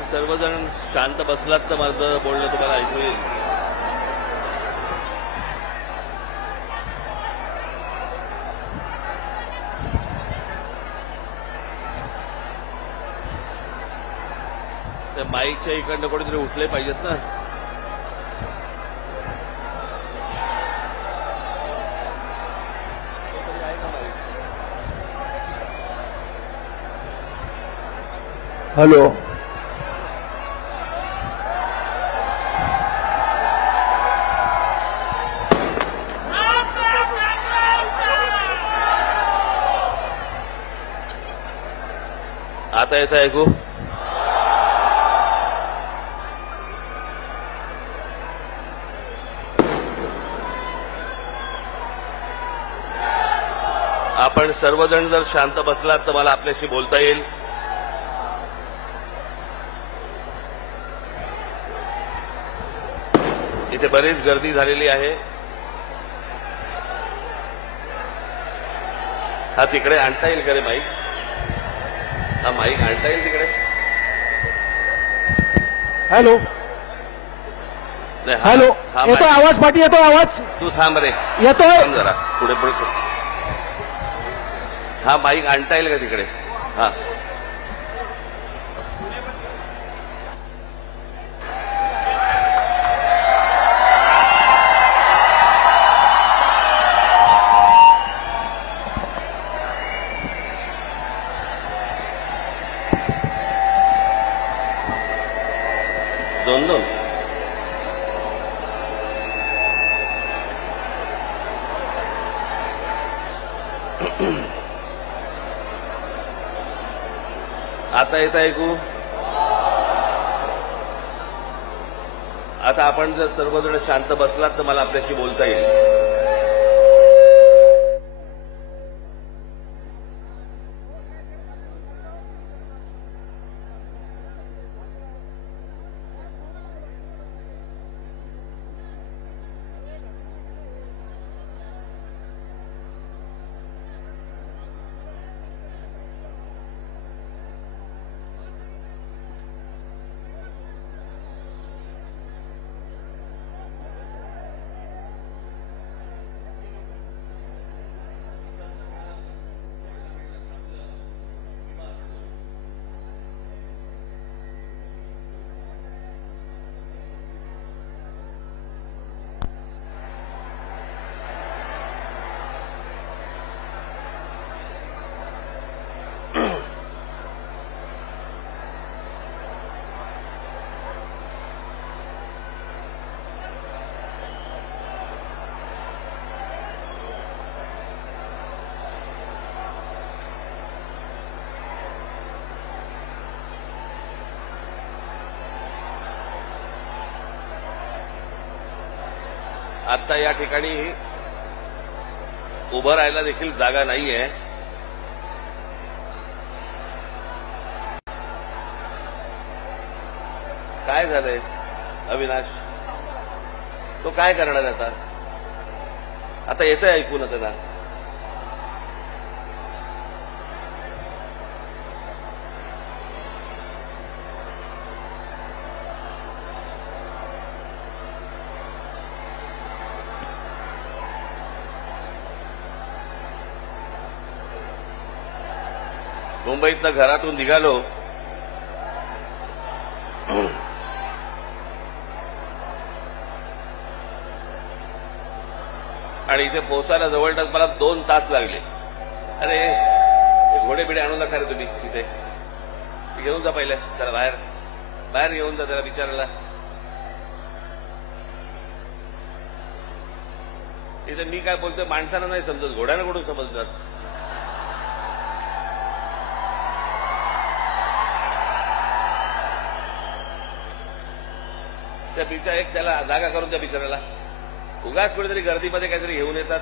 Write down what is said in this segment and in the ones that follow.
आपण सर्वजण शांत बसलात तर माझं बोलणं तुम्हाला ऐकू येईल. त्या माईकच्या इकडनं कोणीतरी उठले पाहिजेत ना. हॅलो. आता येतं ऐकू. आपण सर्वजण जर शांत बसलात तर मला आपल्याशी बोलता येईल. इथे बरीच गर्दी झालेली आहे. हा तिकडे आणता येईल का रे माईक? हा माईक आणता येईल तिकडे? हॅलो. हॅलो. येतोय आवाज पाठी? येतोय आवाज? तू थांब रे. येतोय जरा पुढे पुढे. हा माईक आणता येईल का तिकडे? हा दोन दोन. आता येत ऐकू. आता आपण जर सर्वजण शांत बसलात तर मला आपल्याशी बोलता येईल. आता या ठिकाणी उभं राहायला देखील जागा नाहीये. काय झालंय अविनाश? तो काय करणार आता? आता येतंय ऐकू ना त्याला? मुंबईतनं घरातून निघालो आणि इथे पोहोचायला जवळपास मला 2 तास लागले. अरे घोडे बिडे आणू नका रे तुम्ही तिथे. घेऊन जा पहिले त्याला बाहेर. बाहेर घेऊन जा त्याला विचारायला. इथे मी काय बोलतोय माणसाला नाही समजत, घोड्याला कुठून समजणार? त्या बिचा एक त्याला जागा करून त्या बिचारायला. उगाच कुठेतरी गर्दीमध्ये काहीतरी घेऊन येतात.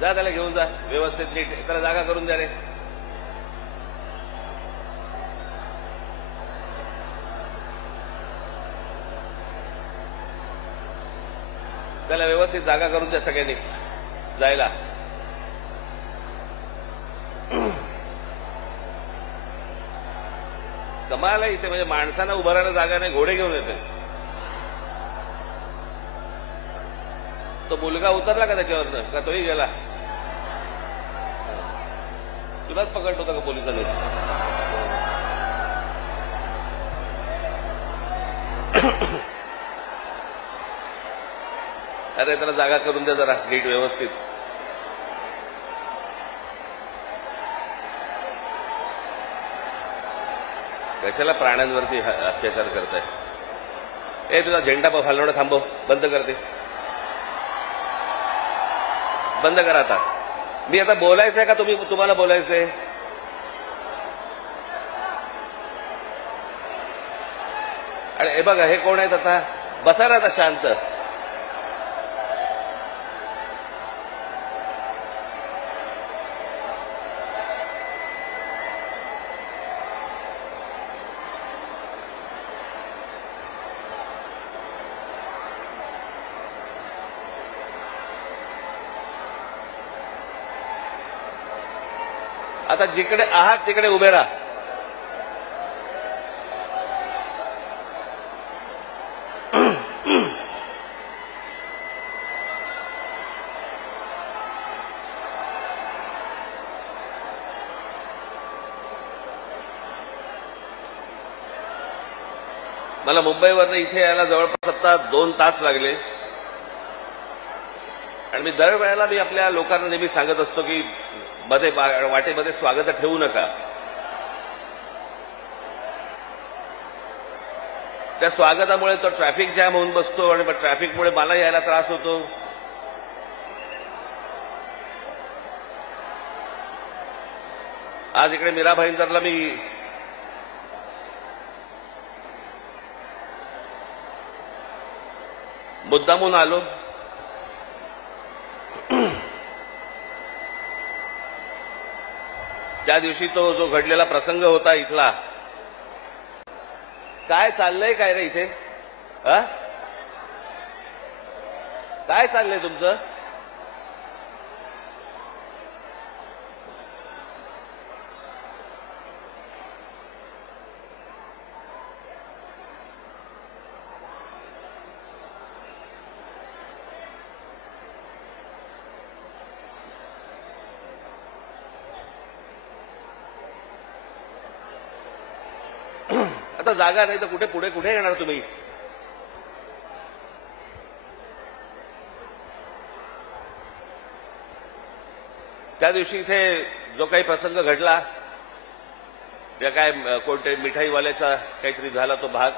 जा त्याला घेऊन जा व्यवस्थित नीट. त्याला जागा करून द्या रे. त्याला व्यवस्थित जागा करून द्या सगळ्यांनी जायला. कमाल आहे इथे, म्हणजे माणसांना उभं राहायला जागा नाही, घोडे घेऊन येते. तो मुलगा उतरला का त्याच्यावरनं, का तोही गेला? तुलाच पकडत होता का पोलिसांनी? अरे त्याला जागा करून द्या जरा, नीट व्यवस्थित. कशाला प्राण्यांवरती अत्याचार करताय? ए तुझा झेंडा हलवणं थांबव, बंद कर ते, बंद करा आता. मी आता बोलायचंय का तुम्हाला बोलायचंय? आणि हे बघा, हे कोण आहेत आता? बसा ना आता शांत. आता जिकडे आहात तिकडे उभे राहा. मला मुंबईवरनं इथे यायला जवळपास आता 2 तास लागले. आणि मी दरवेळेला मी आपल्या लोकांना नेहमी सांगत असतो की मध्ये वाटेमध्ये स्वागत ठेवू नका. त्या स्वागतामुळे तो ट्रॅफिक जॅम होऊन बसतो आणि मग ट्रॅफिकमुळे मला यायला त्रास होतो. आज इकडे मीरा भाईंदरला मी मुद्दामून आलो. त्या दिवशी तो जो घडलेला प्रसंग होता इथला, काय चाललंय काय रे इथे? काय चाललंय तुमचं? आता जागा नाही तर कुठे पुढे येणार तुम्ही? त्या दिवशी इथे जो काही प्रसंग घडला, या काय कोणते मिठाईवाल्याचा काहीतरी झाला तो भाग,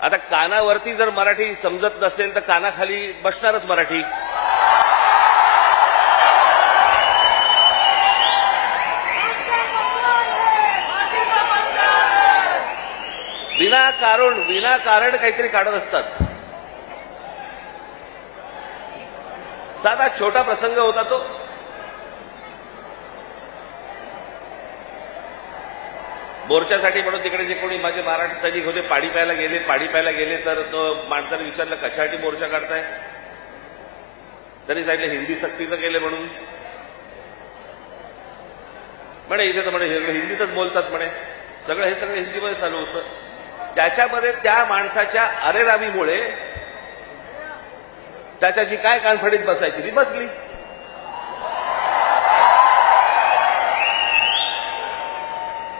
आता कानावरती जर मराठी समजत नसेल तर कानाखाली बसणारच मराठी. विनाकारण काहीतरी काढत असतात. साधा छोटा प्रसंग होता तो. मोर्चासाठी म्हणून तिकडे जे कोणी माझे मराठी सैनिक होते पाणी प्यायला गेले तर तो माणसाने विचारलं कशासाठी मोर्चा काढताय? त्यांनी सांगितलं हिंदी सक्तीचं केलं म्हणून. म्हणे इथे तर म्हणे हिंदीतच बोलतात म्हणे, हे सगळं हिंदीमध्ये चालू होतं. त्याच्यामध्ये त्या माणसाच्या अरेरावीमुळे त्याच्या जी काय कानफडीत बसायची ती बसली.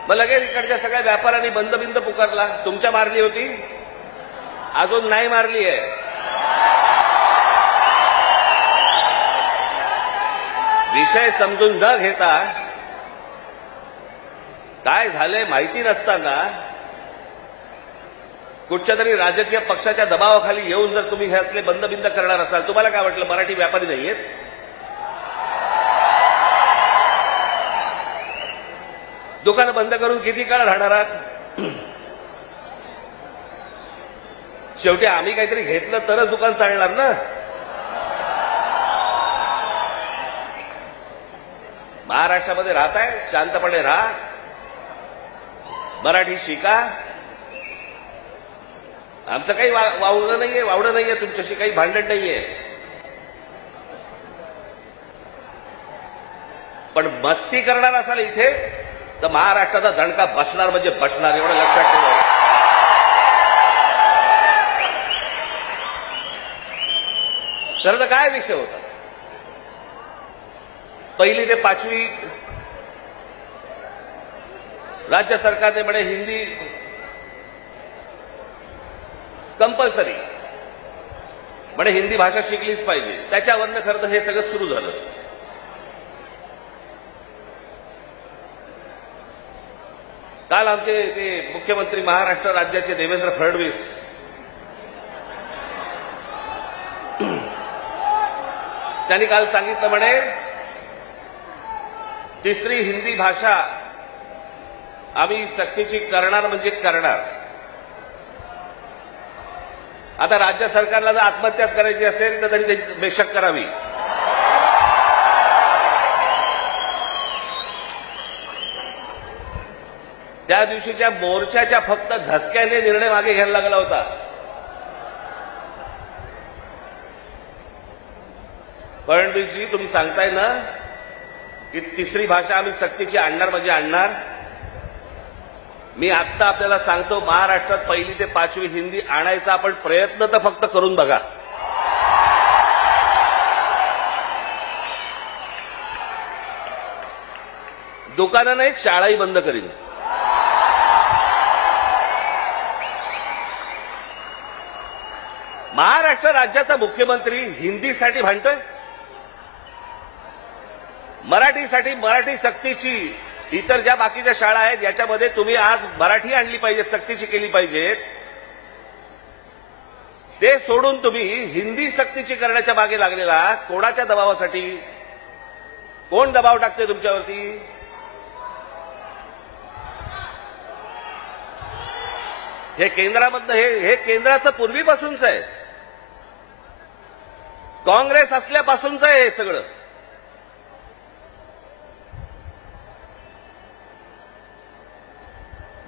मग लगेच इकडच्या सगळ्या व्यापाऱ्यांनी बंद पुकारला. तुमच्या मारली होती, अजून नाही मारली आहे. विषय समजून न घेता, काय झालंय माहिती नसताना कुठच्या तरी राजकीय पक्षाच्या दबावाखाली येऊन जर तुम्ही हे असले बंद करणार असाल, तुम्हाला काय वाटलं मराठी व्यापारी नाहीयेत? दुकानं बंद करून किती काळ राहणार आहात? शेवटी आम्ही काहीतरी घेतलं तरच दुकान चालणार ना. महाराष्ट्रामध्ये राहताय, शांतपणे राहा, मराठी शिका. आमचं काही वावडं नाहीये, तुमच्याशी काही भांडण नाहीये. पण मस्ती करणार असाल इथे तर महाराष्ट्राचा दणका बसणार म्हणजे बसणार, एवढं लक्षात ठेवा. तर काय विषय होता? पहिली ते पाचवी राज्य सरकारने म्हणे हिंदी कंपल्सरी, म्हणे हिंदी भाषा शिकलीच पाहिजे. त्याच्यावरनं खरं तर हे सगळं सुरू झालं. काल आमचे ते मुख्यमंत्री महाराष्ट्र राज्याचे देवेंद्र फडणवीस त्यांनी काल सांगितलं, म्हणे तिसरी हिंदी भाषा आम्ही सक्तीची करणार म्हणजे करणार. आता राज्य सरकारला जर आत्महत्याच करायची असेल तर त्यांनी बेशक करावी. त्या दिवशीच्या मोर्चाच्या फक्त धसक्याने निर्णय मागे घ्यायला लागला होता. फडणवीसजी, तुम्ही सांगताय ना की तिसरी भाषा आम्ही सक्तीची आणणार म्हणजे आणणार. मी आत्ता आपल्याला सांगतो, महाराष्ट्रात पहिली ते पाचवी हिंदी आणायचा आपण प्रयत्न तर फक्त करून बघा. दुकानं नाही, शाळाही बंद करीन. महाराष्ट्र राज्याचा मुख्यमंत्री हिंदीसाठी भांडतोय, मराठीसाठी, मराठी सक्तीची. इतर ज्या बाकीच्या शाळा आहेत याच्यामध्ये तुम्ही आज मराठी आणली पाहिजे, सक्तीची केली पाहिजेत. ते सोडून तुम्ही हिंदी सक्तीची करण्याच्या मागे लागलेला कोणाच्या दबावासाठी? कोण दबाव टाकते तुमच्यावरती? हे केंद्रामधनं, हे केंद्राचं पूर्वीपासूनच आहे, काँग्रेस असल्यापासूनच आहे हे सगळं.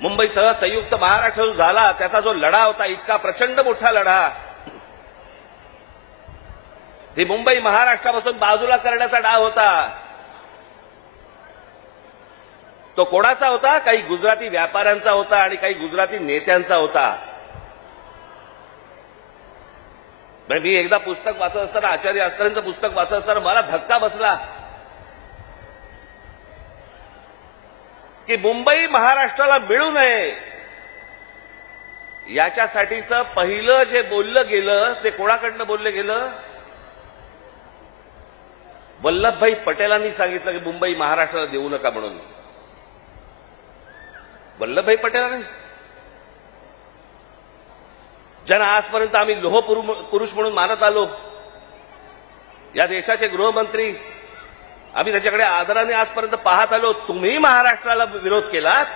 मुंबईसह संयुक्त महाराष्ट्र जो झाला त्याचा जो लढा होता, इतका प्रचंड मोठा लढा, ही मुंबई महाराष्ट्रापासून बाजूला करण्याचा डाव होता. तो कोणाचा होता? काही गुजराती व्यापाऱ्यांचा होता आणि काही गुजराती नेत्यांचा होता. मी एकदा पुस्तक वाचत असताना, आचार्य अस्करांचं पुस्तक वाचत असताना मला धक्का बसला की मुंबई महाराष्ट्राला मिळू नये याच्यासाठीचं पहिलं जे बोललं गेलं ते कोणाकडनं बोललं गेलं? वल्लभभाई पटेलांनी सांगितलं की मुंबई महाराष्ट्राला देऊ नका म्हणून. वल्लभभाई पटेलांनी, ज्यांना आजपर्यंत आम्ही लोह पुरुष म्हणून मानत आलो, या देशाचे गृहमंत्री, आम्ही त्याच्याकडे आदराने आजपर्यंत पाहत आलो, तुम्ही महाराष्ट्राला विरोध केलात.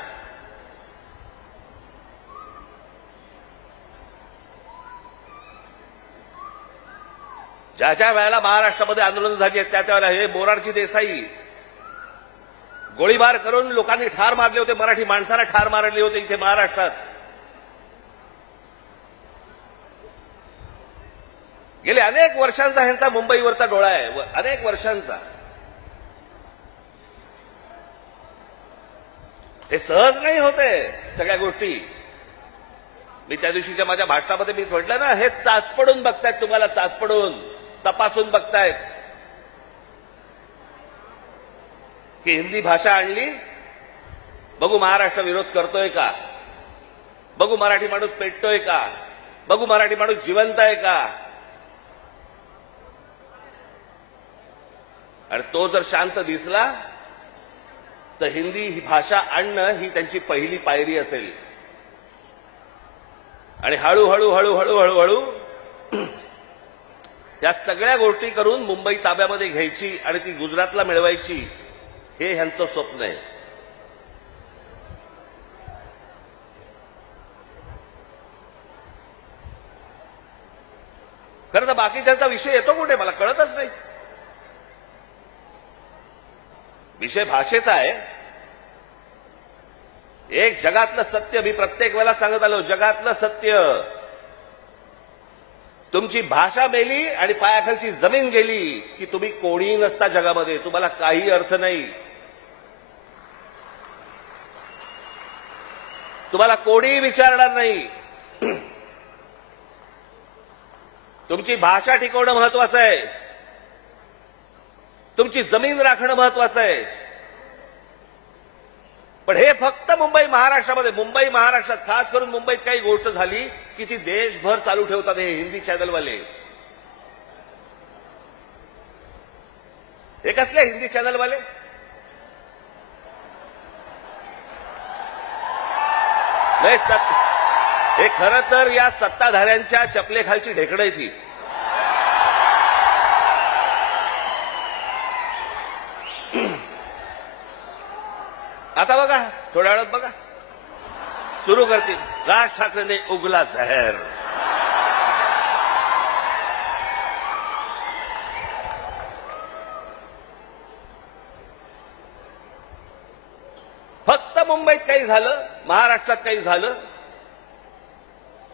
ज्या ज्या वेळेला महाराष्ट्रामध्ये आंदोलन झाली आहेत त्या त्यावेळेला हे मोरारजी देसाई गोळीबार करून लोकांनी ठार मारले होते, मराठी माणसाला ठार मारले होते इथे महाराष्ट्रात. गेले अनेक वर्षांचा ह्यांचा मुंबईवरचा डोळा आहे, अनेक वर्षांचा. हे सहज नाही होते सगळ्या गोष्टी. मी त्या दिवशीच्या माझ्या भाषणामध्ये मी म्हटलं ना, हे चाचपडून बघतायत, तुम्हाला चाचपडून तपासून बघतायत की हिंदी भाषा आणली, बघू महाराष्ट्र विरोध करतोय का, बघू मराठी माणूस पेटतोय का, बघू मराठी माणूस जिवंत आहे का. आणि तो जर शांत दिसला तर हिंदी ही भाषा आणणं ही त्यांची पहिली पायरी असेल. आणि हळूहळू हळूहळू हळूहळू त्या सगळ्या गोष्टी करून मुंबई ताब्यामध्ये घ्यायची आणि ती गुजरातला मिळवायची, हे ह्यांचं स्वप्न आहे. खरं तर बाकीच्यांचा विषय येतो कुठे मला कळतच नाही. विषय भाषेचा आहे. एक जगातलं सत्य मी प्रत्येक वेळेला सांगत आलो, जगातलं सत्य, तुमची भाषा मेली आणि पायाखालची जमीन गेली की तुम्ही कोणीही नसता जगामध्ये, तुम्हाला काही अर्थ नाही. तुम्हाला कोणी विचारणार नाही. तुमची भाषा टिकवणं महत्वाचं आहे, तुमची जमीन राखणं महत्वाचं आहे. पण हे फक्त मुंबई महाराष्ट्रात खास करून मुंबईत काही गोष्ट झाली की ती देशभर चालू ठेवतात हे हिंदी चॅनलवाले. हे कसले हिंदी चॅनलवाले? हे खरं तर या सत्ताधाऱ्यांच्या चपलेखालची ढेकणं आहे ती. आता बघा, थोड्या वेळात बघा सुरू करतील. राज ठाकरेंनी उगला जहर. फक्त मुंबईत काही झालं, महाराष्ट्रात काही झालं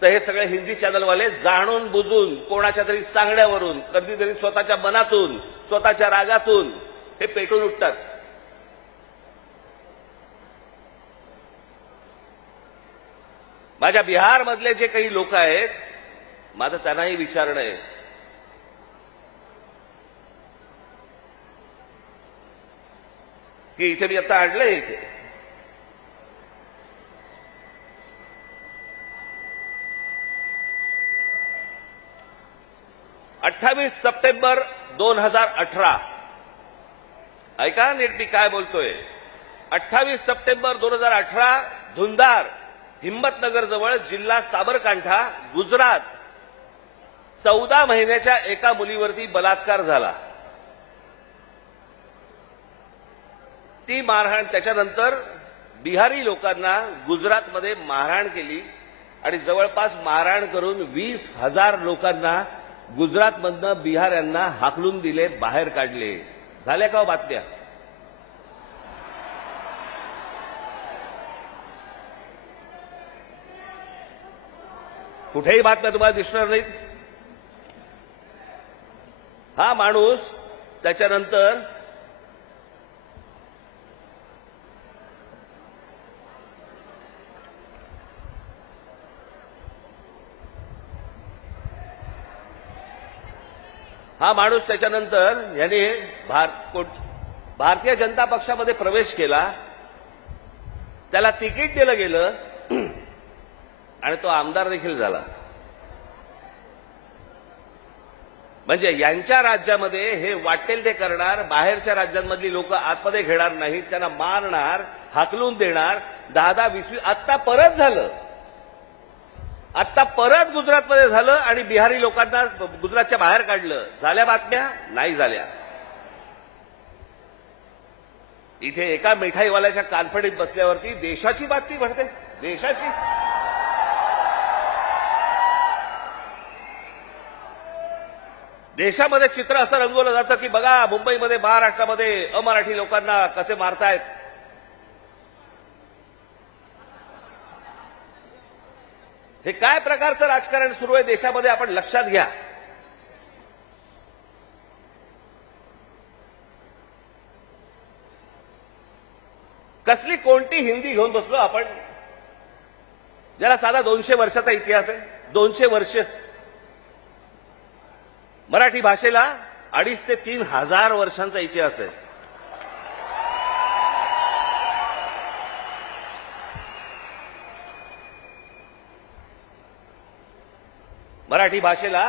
तर हे सगळे हिंदी चॅनलवाले जाणून बुजून कोणाच्या तरी सांगण्यावरून, कधीतरी स्वतःच्या मनातून, स्वतःच्या रागातून हे पेटून उठतात. माझ्या बिहारमधले जे काही लोक आहेत, माझं त्यांनाही विचारणं आहे की इथे मी आता आणलंय इथे 28 सप्टेंबर 2018. ऐका नीट मी काय बोलतोय. 28 सप्टेंबर 2018 धुंदार, हिम्मतनगर जवळ, जिल्हा साबरकांठा, गुजरात, 14 महिन्याच्या एका मुलीवरती बलात्कार झाला. ती मारहाण, त्याच्यानंतर बिहारी लोकांना गुजरातमध्ये मारहाण केली आणि जवळपास मारहाण करून 20,000 लोकांना गुजरातमधनं बिहाऱ्यांना हाकलून दिले, बाहेर काढले. झाल्या का बातम्या? कुठेही बातम्या तुम्हाला दिसणार नाहीत. हा माणूस त्याच्यानंतर याने भारतीय जनता पक्षामध्ये प्रवेश केला, त्याला तिकीट दिलं गेलं आणि तो आमदार देखील झाला. म्हणजे यांच्या राज्यामध्ये हे वाटेल ते करणार, बाहेरच्या राज्यांमधली लोक आतमध्ये घेणार नाहीत, त्यांना मारणार, हाकलून देणार. 10-20 आत्ता परत झालं, आत्ता परत गुजरातमध्ये झालं आणि बिहारी लोकांना गुजरातच्या बाहेर काढलं. झाल्या बातम्या? नाही झाल्या. इथे एका मिठाईवाल्याच्या कानफडीत बसल्यावरती देशाची बातमी भरते. देशाची. देशामध्ये चित्र असं रंगवलं जातं की बघा मुंबईमध्ये, महाराष्ट्रामध्ये अमराठी लोकांना कसे मारतायत. हे काय प्रकारचं राजकारण सुरू आहे देशामध्ये, आपण लक्षात घ्या. कसली कोणती हिंदी घेऊन बसलो आपण, ज्याला साधा 200 वर्षाचा इतिहास आहे. 200 वर्ष. मराठी भाषेला 2,500 ते 3,000 वर्षांचा इतिहास आहे. मराठी भाषेला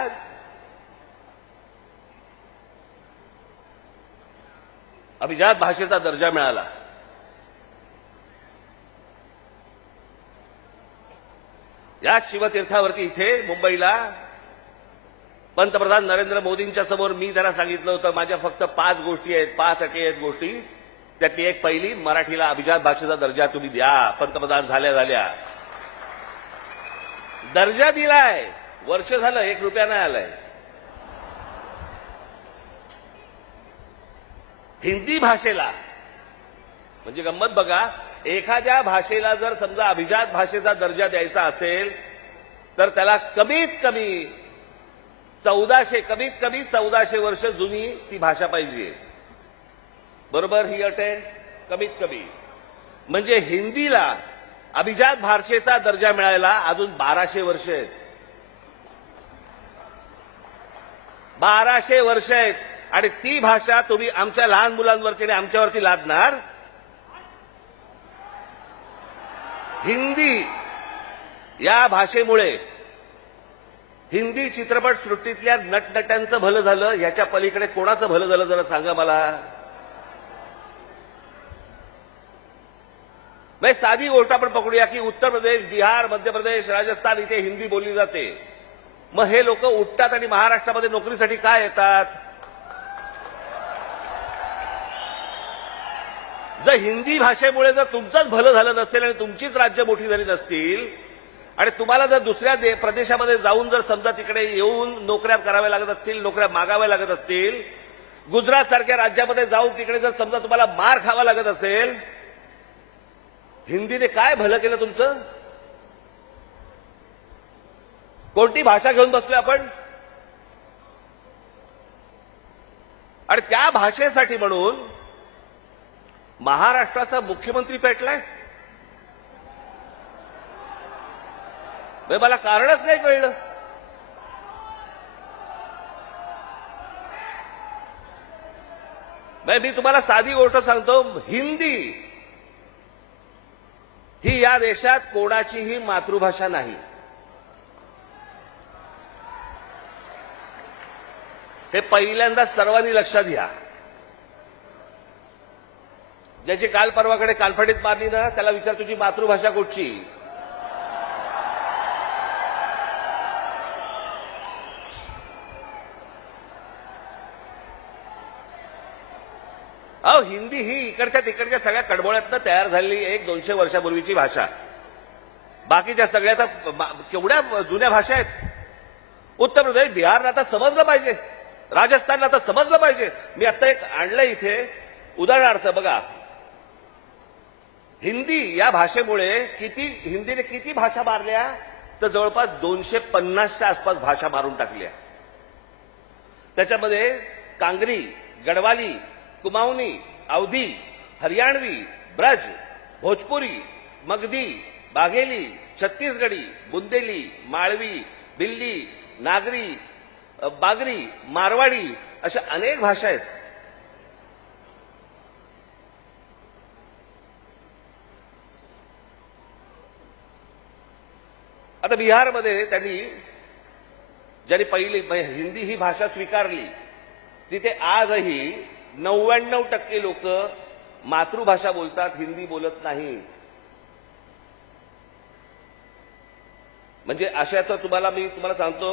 अभिजात भाषेचा दर्जा मिळाला. या शिवतीर्थावरती इथे मुंबईला पंतप्रधान नरेंद्र मोदींच्या समोर मी त्यांना सांगितलं होतं, माझ्या फक्त 5 गोष्टी आहेत, 5 अटी आहेत गोष्टी. त्यातली एक पहिली, मराठीला अभिजात भाषेचा दर्जा तुम्ही द्या. पंतप्रधान झाल्या दर्जा दिलाय. वर्ष झालं, 1 रुपया नाही आलाय. हिंदी भाषेला म्हणजे गंमत बघा, एखाद्या भाषेला जर समजा अभिजात भाषेचा दर्जा द्यायचा असेल तर त्याला कमीत कमी 1400 वर्ष जुनी ती भाषा पाहिजे. बरोबर? ही अट आहे कमीत कमी. म्हणजे हिंदीला अभिजात भाषेचा दर्जा मिळायला अजून 1200 वर्ष आहेत. 1200 वर्ष आहेत आणि ती भाषा तुम्ही आमच्या लहान मुलांवरती आणि आमच्यावरती लादणार. हिंदी या भाषेमुळे हिंदी चित्रपटसृष्टीतल्या नटनट्यांचं भलं झालं, याच्या पलीकडे कोणाचं भलं झालं जरा सांगा मला. म्हणजे साधी गोष्ट आपण पकडूया की उत्तर प्रदेश, बिहार, मध्य प्रदेश, राजस्थान इथे हिंदी बोलली जाते. मग हे लोक उठतात आणि महाराष्ट्रामध्ये नोकरीसाठी काय येतात? जर हिंदी भाषेमुळे जर तुमचंच भलं झालं नसेल आणि तुमचीच राज्य मोठी झाली नसतील आणि तुम्हाला जर दुसऱ्या प्रदेशामध्ये जाऊन जर समजा तिकडे येऊन नोकऱ्या कराव्या लागत असतील, नोकऱ्या मागाव्या लागत असतील, गुजरात सारख्या राज्यामध्ये जाऊन तिकडे जर समजा तुम्हाला मार खावा लागत असेल, हिंदीने काय भलं केलं तुमचं? कोणती भाषा घेऊन बसलोय आपण? आणि त्या भाषेसाठी म्हणून महाराष्ट्राचा मुख्यमंत्री पेटलाय. मला कारणच नाही कळलं. मी तुम्हाला साधी गोष्ट सांगतो, हिंदी ही या देशात कोणाचीही मातृभाषा नाही. हे पहिल्यांदा सर्वांनी लक्षात घ्या. ज्याची काल परवाकडे कालफडीत मारली ना, त्याला विचार तुझी मातृभाषा कुठची? अहो, हिंदी ही इकडच्या तिकडच्या सगळ्या कडबोळ्यातनं तयार झालेली 100-200 वर्षापूर्वीची भाषा. बाकीच्या सगळ्या तर केवढ्या जुन्या भाषा आहेत. उत्तर प्रदेश, बिहारला आता समजलं पाहिजे, राजस्थानला आता समजलं पाहिजे. मी आता एक आणलं इथे उदाहरणार्थ बघा. हिंदी या भाषेमुळे हिंदीने किती भाषा मारल्या? तर जवळपास 250च्या आसपास भाषा मारून टाकल्या. त्याच्यामध्ये कांगरी, गडवाली, कुमाऊनी, अवधी, हरियाणवी, ब्रज, भोजपुरी, मगधी, बाघेली, छत्तीसगडी, बुंदेली, माळवी, भिल्ली, नागरी, बागरी, मारवाडी अशा अनेक भाषा आहेत. आता बिहारमध्ये ज्यांनी पहिली हिंदी ही भाषा स्वीकारली, तिथे आजही 99% लोक मातृभाषा बोलतात, हिंदी बोलत नाही. म्हणजे अशा तर मी तुम्हाला सांगतो,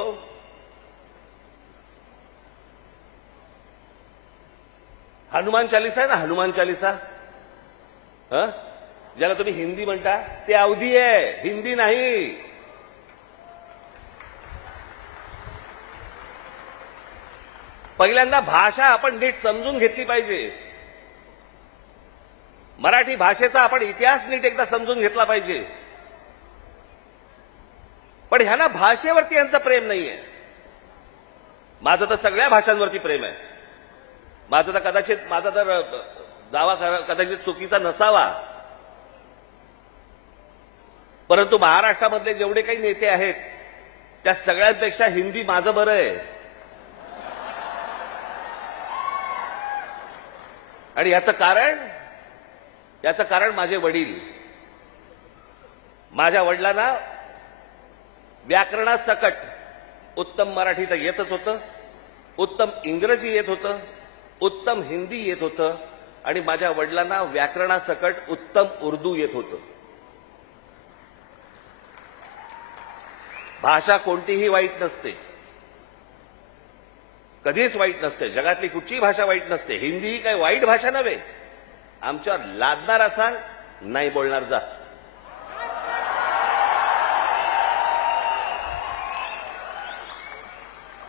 हनुमान चालीसा आहे ना, हनुमान चालीसा, ज्याला तुम्ही हिंदी म्हणता, ते अवधी आहे, हिंदी नाही. पहिल्यांदा भाषा आपण नीट समजून घेतली पाहिजे. मराठी भाषेचा आपण इतिहास नीट एकदा समजून घेतला पाहिजे. पण ह्यांना भाषेवरती यांचं प्रेम नाहीये. माझं तर सगळ्या भाषांवरती प्रेम आहे. माझा तर दावा कदाचित चुकीचा नसावा, परंतु महाराष्ट्रामधले जेवढे काही नेते आहेत त्या सगळ्यांपेक्षा हिंदी माझं बरं आहे. आणि याचं कारण माझे वडील. माझ्या वडिलांना व्याकरणासकट उत्तम मराठी तर येतच होतं, उत्तम इंग्रजी येत होतं, उत्तम हिंदी येत होतं आणि माझ्या वडिलांना व्याकरणासकट उत्तम उर्दू येत होतं. भाषा कोणतीही वाईट नसते, कधीच वाईट नसते. जगातली कुठचीही भाषा वाईट नसते. हिंदी ही काही वाईट भाषा नव्हे. आमच्यावर लादणार असाल, नाही बोलणार जा.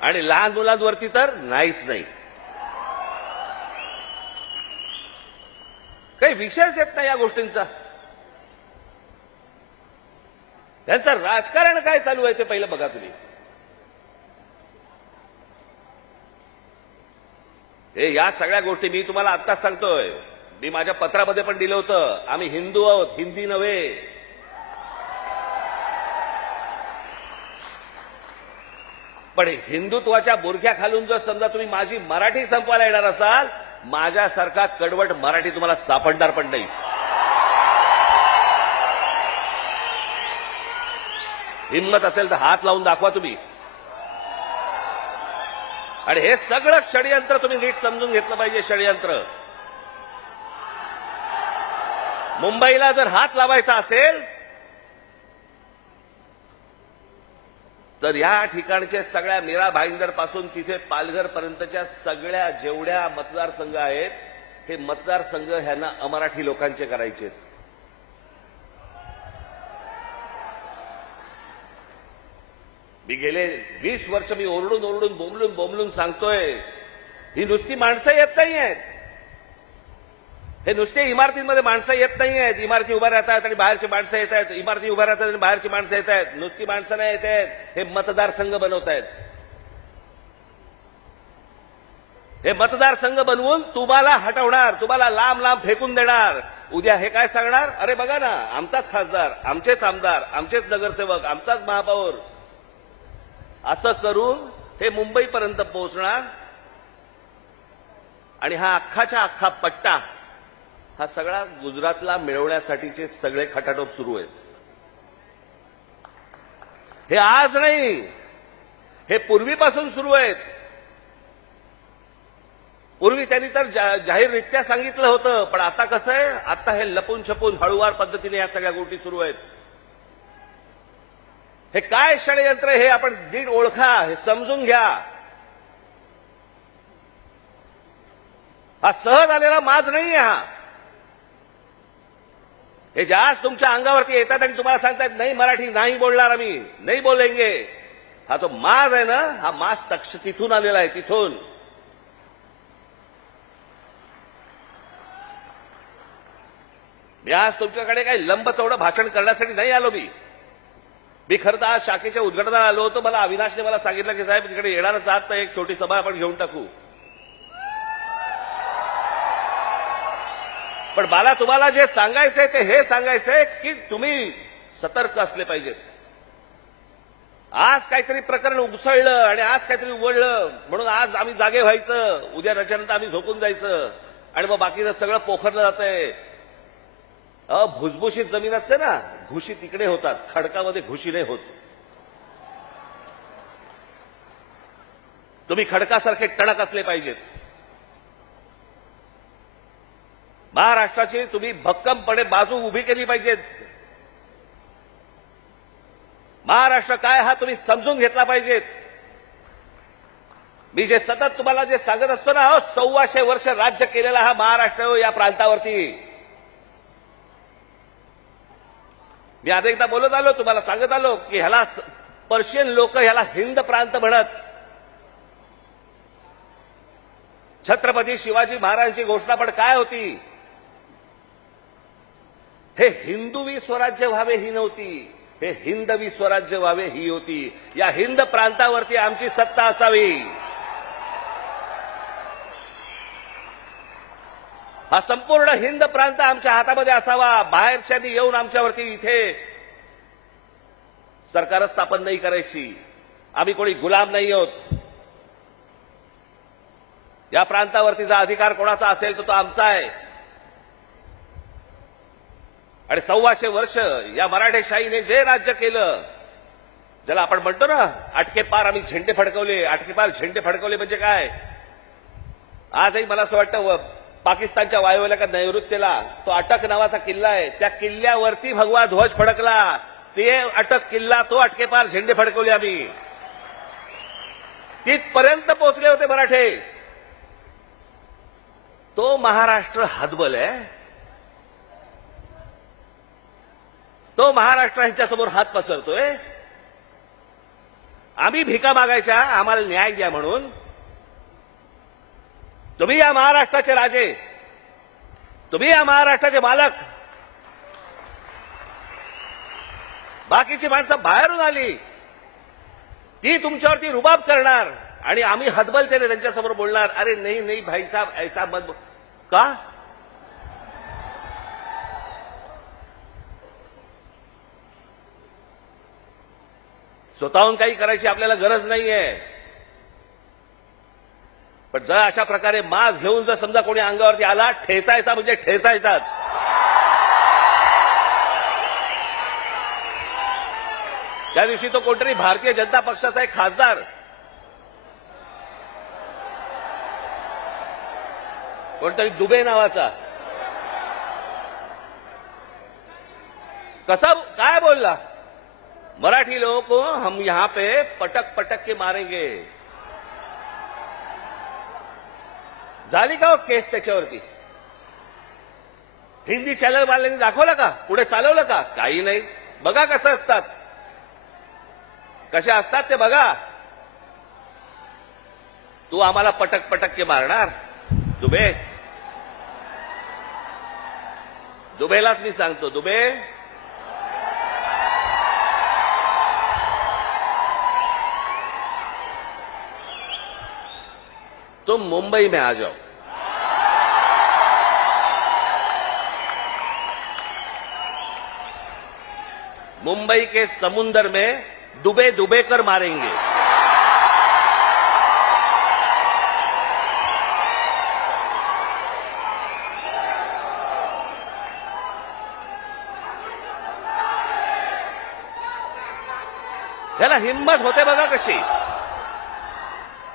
आणि लहान मुलांवरती तर नाहीच नाही. काही विषयच येत नाही या गोष्टींचा. त्यांचं राजकारण काय चालू आहे ते पहिलं बघा तुम्ही. हे या सगळ्या गोष्टी मी तुम्हाला आत्ताच सांगतोय. मी माझ्या पत्रामध्ये पण दिलं होतं, आम्ही हिंदू आहोत, हिंदी नव्हे. पण हिंदुत्वाच्या बुरख्याखालून जर समजा तुम्ही माझी मराठी संपवायला येणार असाल, माझ्यासारखा कडवट मराठी तुम्हाला सापडणार पण नाही. हिंमत असेल तर हात लावून दाखवा तुम्ही. आणि हे सगळं षडयंत्र तुम्ही नीट समजून घेतलं पाहिजे. षडयंत्र मुंबईला जर हात लावायचा असेल तर या ठिकाणच्या सगळ्या मीरा भाईंदर पासून तिथे पालघर पर्यंतच्या सगळ्या जेवढ्या मतदारसंघ आहेत, हे मतदारसंघ ह्यांना अमराठी लोकांचे करायचे. मी गेले 20 वर्ष मी ओरडून ओरडून बोंबलून बोंबलून सांगतोय, ही नुसती माणसं येत नाही आहेत. हे नुसते इमारतींमध्ये माणसं येत नाही आहेत. इमारती उभ्या राहतात आणि बाहेरची माणसं येत आहेत. इमारती उभ्या राहतात आणि बाहेरची माणसं येत आहेत. नुसती माणसं नाही येत आहेत, हे मतदारसंघ बनवत आहेत. हे मतदारसंघ बनवून तुम्हाला हटवणार, तुम्हाला लांब लांब फेकून देणार. उद्या हे काय सांगणार, अरे बघा ना, आमचाच खासदार, आमचेच आमदार, आमचेच नगरसेवक, आमचाच महापौर. असं करून हे मुंबईपर्यंत पोहोचणार. आणि हा अख्खाच्या अख्खा पट्टा हा सगळा गुजरातला मिळवण्यासाठीचे सगळे खटाटोप सुरू आहेत. हे आज नाही, हे पूर्वीपासून सुरू आहेत. पूर्वी त्यांनी तर जाहीररित्या सांगितलं होतं, पण आता कसं आहे, आता हे लपून छपून हळूवार पद्धतीने या सगळ्या गोष्टी सुरू आहेत. हे काय षडयंत्र हे आपण नीट ओळखा, हे समजून घ्या. हा सहज आलेला माज नाहीये. हा हे जास्त तुमच्या अंगावरती येतात आणि तुम्हाला सांगतात नाही मराठी नाही बोलणार, आम्ही नाही बोलेंगे. हा जो माज आहे ना, हा माज तिथून आलेला आहे. तिथून मी आज तुमच्याकडे काही लंबचौडं भाषण करण्यासाठी नाही आलो. मी खरं तर आज शाखेच्या उद्घाटनाला आलो होतो. मला अविनाशने मला सांगितलं की साहेब तिकडे येणारच आहात तर एक छोटी सभा आपण घेऊन टाकू. पण मला तुम्हाला जे सांगायचंय ते हे सांगायचंय की तुम्ही सतर्क असले पाहिजेत. आज काहीतरी प्रकरण उसळलं आणि आज काहीतरी उघडलं म्हणून आज आम्ही जागे व्हायचं, उद्या त्याच्यानंतर आम्ही झोपून जायचं आणि मग बाकीचं सगळं पोखरलं जातंय. भुसभुशीत जमीन असते ना, घुशी तिकडे होतात, खडकामध्ये घुशी नाही होत. तुम्ही खडकासारखे टणक असले पाहिजेत. महाराष्ट्राची तुम्ही भक्कमपणे बाजू उभी केली पाहिजे. महाराष्ट्र काय हा तुम्ही समजून घेतला पाहिजेत. मी जे सतत तुम्हाला जे सांगत असतो ना, 1400 वर्ष राज्य केलेला हा महाराष्ट्र या प्रांतावरती. मी आता एकदा बोलत आलो, तुम्हाला सांगत आलो की ह्याला पर्शियन लोक ह्याला हिंद प्रांत म्हणत. छत्रपती शिवाजी महाराजांची घोषणा पण काय होती, हे हिंदवी स्वराज्य व्हावे ही नव्हती, हे हिंदवी स्वराज्य व्हावे ही होती. या हिंद प्रांतावरती आमची सत्ता असावी. हा संपूर्ण हिंद प्रांत आमच्या हातामध्ये असावा. बाहेरच्यांनी येऊन आमच्यावरती इथे सरकार स्थापन नाही करायची. आम्ही कोणी गुलाम नाही आहोत. या प्रांतावरतीचा अधिकार कोणाचा असेल तर तो आमचा आहे. आणि 1400 वर्ष या मराठेशाहीने जे राज्य केलं, ज्याला आपण म्हणतो ना अटके पार आम्ही झेंडे फडकवले. अटके पार झेंडे फडकवले म्हणजे काय, आजही मला असं वाटतं पाकिस्तानच्या वायव्येला का नैऋत्येला तो अटक नावाचा किल्ला आहे, त्या किल्ल्यावरती भगवा ध्वज फडकला. ते अटक किल्ला, तो अटकेपार झेंडे फडकवले आम्ही. तिथपर्यंत पोहोचले होते मराठे. तो महाराष्ट्र हतबल आहे. तो महाराष्ट्र ह्यांच्यासमोर हात पसरतोय. आम्ही भिका मागायच्या आम्हाला न्याय द्या म्हणून. तुम्ही या महाराष्ट्राचे राजे, तुम्ही या महाराष्ट्राचे मालक. बाकीची माणसं बाहेरून आली, ती तुमच्यावरती रुबाब करणार आणि आम्ही हतबलतेने त्यांच्यासमोर बोलणार, अरे नाही नाही भाई साहब ऐसा मत. का स्वतःहून काही करायची आपल्याला गरज नाहीये. पण जर अशा प्रकारे मास्क घेऊन जर समजा कोणी अंगावरती आला, ठेचायचा म्हणजे ठेचायचाच. त्या दिवशी तो कोणतरी भारतीय जनता पक्षाचा एक खासदार, कोणतरी दुबे नावाचा, कसा काय बोलला, मराठी लोगों को हम यहां पे पटक पटक के मारेंगे. झाली का हो केस त्याच्यावरती? हिंदी चॅनल वाल्यांनी दाखवलं का? पुढे चालवलं का? काही नाही. बघा कसं असतात, कशा असतात ते बघा. तू आम्हाला पटक पटक के मारणार दुबे? दुबेलाच मी सांगतो, दुबे तुम मुंबई में आ जाओ. मुंबई के समुंदर में डुबे डुबे कर मारेंगे. याला हिंमत होते बघा कशी.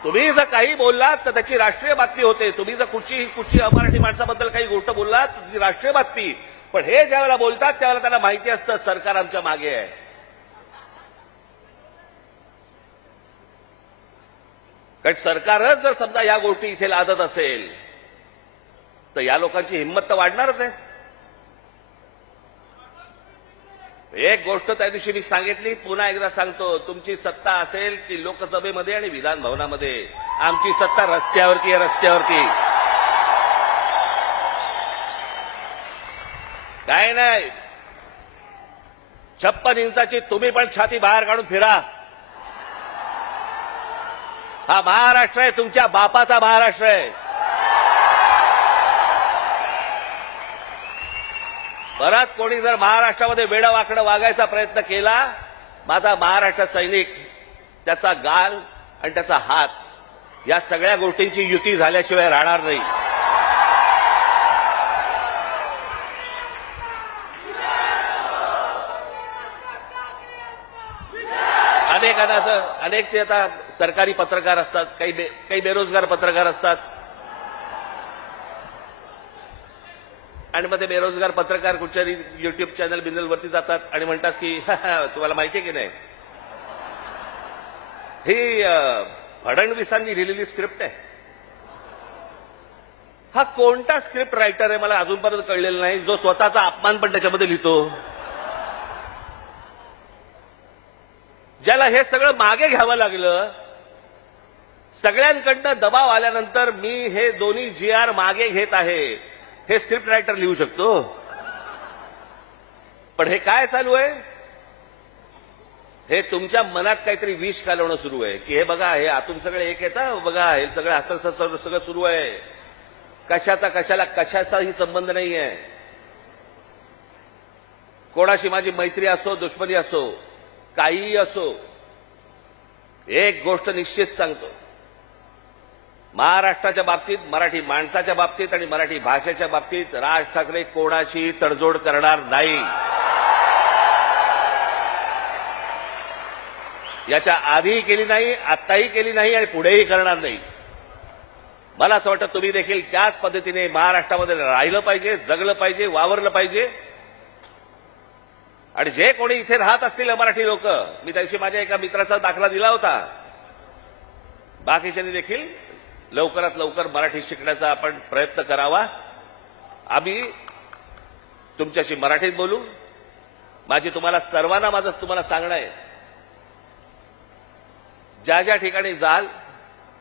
तुम्ही जर काही बोललात तर त्याची राष्ट्रीय बातमी होते. तुम्ही जर कुठची मराठी माणसाबद्दल काही गोष्ट बोललात तर ती राष्ट्रीय बातमी. पण हे ज्यावेळेला बोलतात त्यावेळेला त्यांना माहिती असतं सरकार आमच्या मागे आहे. कारण सरकारच जर समजा या गोष्टी इथे लादत असेल तर या लोकांची हिंमत तर वाढणारच आहे. एक गोष्ट त्या दिवशी मी सांगितली, पुन्हा एकदा सांगतो, तुमची सत्ता असेल ती लोकसभेमध्ये आणि विधान भवनामध्ये. आमची सत्ता रस्त्यावरती आहे, रस्त्यावरती. काय नाही, 56 इंचाची तुम्ही पण छाती बाहेर काढून फिरा. हा महाराष्ट्र आहे, तुमच्या बापाचा महाराष्ट्र आहे. परत कोणी जर महाराष्ट्रामध्ये वेडवाकडं वागायचा प्रयत्न केला, माझा महाराष्ट्र सैनिक त्याचा गाल आणि त्याचा हात या सगळ्या गोष्टींची युती झाल्याशिवाय राहणार नाही. अनेक ते आता सरकारी पत्रकार असतात, काही बेरोजगार पत्रकार असतात. आणि मग ते बेरोजगार पत्रकार कुठच्याही युट्यूब चॅनल बिनलवरती जातात आणि म्हणतात की तुम्हाला माहिती आहे की नाही, ही फडणवीसांनी लिहिलेली स्क्रिप्ट आहे. हा कोणता स्क्रिप्ट रायटर आहे मला अजूनपर्यंत कळलेला नाही, जो स्वतःचा अपमान पण त्याच्यामध्ये लिहितो. ज्याला हे सगळं मागे घ्यावं लागलं, सगळ्यांकडनं दबाव आल्यानंतर मी हे दोन्ही GR मागे घेत आहे, हे स्क्रिप्ट रायटर लिहू शकतो. पण हे काय चालू आहे? हे तुमच्या मनात काहीतरी विष घालवणं सुरू आहे की हे बघा, हे आतून सगळे एक येतं, बघा हे सगळं असं सगळं सुरू आहे. कशाचाही संबंध नाही आहे. कोणाशी माझी मैत्री असो, दुश्मनी असो, काहीही असो, एक गोष्ट निश्चित सांगतो, महाराष्ट्राच्या बाबतीत, मराठी माणसाच्या बाबतीत आणि मराठी भाषेच्या बाबतीत राज ठाकरे कोणाची तडजोड करणार नाही. याच्या आधीही केली नाही, आत्ताही केली नाही आणि पुढेही करणार नाही. मला असं वाटतं तुम्ही देखील त्याच पद्धतीने महाराष्ट्रामध्ये राहिलं पाहिजे, जगलं पाहिजे, वावरलं पाहिजे. आणि जे कोणी इथे राहत असतील मराठी लोक, मी त्या दिवशी माझ्या एका मित्राचा दाखला दिला होता, बाकीच्यांनी देखील लवकरात लवकर मराठी शिकण्याचा आपण प्रयत्न करावा. आम्ही तुमच्याशी मराठीत बोलू. तुम्हाला सर्वांना माझं सांगणं आहे, ज्या ज्या ठिकाणी जाल,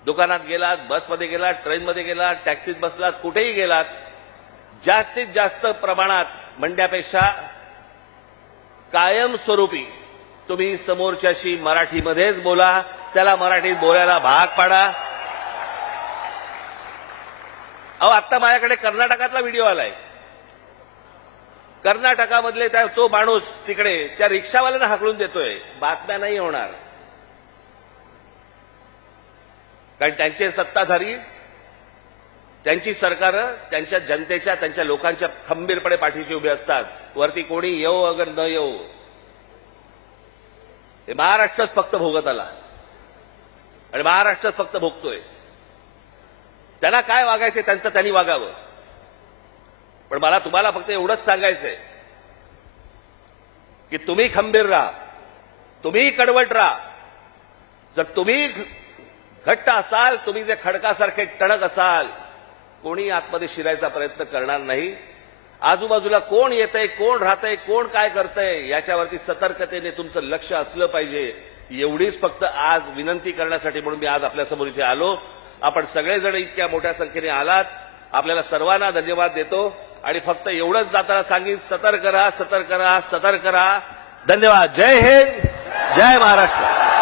दुकानात गेलात, बसमध्ये गेलात, ट्रेनमध्ये गेलात, टॅक्सीत बसलात, कुठेही गेलात, जास्तीत जास्त प्रमाणात म्हणण्यापेक्षा कायमस्वरूपी तुम्ही समोरच्याशी मराठीमध्येच बोला, त्याला मराठीत बोलायला भाग पाडा. आता माझ्याकडे कर्नाटकातला व्हिडिओ आलाय. कर्नाटकामधले तो माणूस तिकडे त्या रिक्षावाल्यानं हाकलून देतोय, बातम्या नाही होणार. कारण त्यांचे सत्ताधारी, त्यांची सरकारं त्यांच्या जनतेच्या, त्यांच्या लोकांच्या खंबीरपणे पाठीशी उभे असतात. वरती कोणी येऊ अगर न येऊ, हे महाराष्ट्रात फक्त भोगत आला आणि महाराष्ट्रात फक्त भोगतोय. त्यांना काय वागायचंय त्यांचं त्यांनी वागावं. पण मला तुम्हाला फक्त एवढंच सांगायचंय की तुम्ही खंबीर राहा, तुम्ही कडवट राहा. जर तुम्ही घट्ट असाल, तुम्ही जे खडकासारखे टणक असाल, कोणी आतमध्ये शिरायचा प्रयत्न करणार नाही. आजूबाजूला कोण येतंय, कोण राहतंय, कोण काय करतंय याच्यावरती सतर्कतेने तुमचं लक्ष असलं पाहिजे. एवढीच फक्त आज विनंती करण्यासाठी म्हणून मी आज आपल्यासमोर इथे आलो. आपण सगळेजण इतक्या मोठ्या संख्येने आलात, आपल्याला सर्वांना धन्यवाद देतो आणि फक्त एवढंच जाताना सांगेन, सतर्क राहा, सतर्क राहा, सतर्क राहा. धन्यवाद. जय हिंद, जय महाराष्ट्र.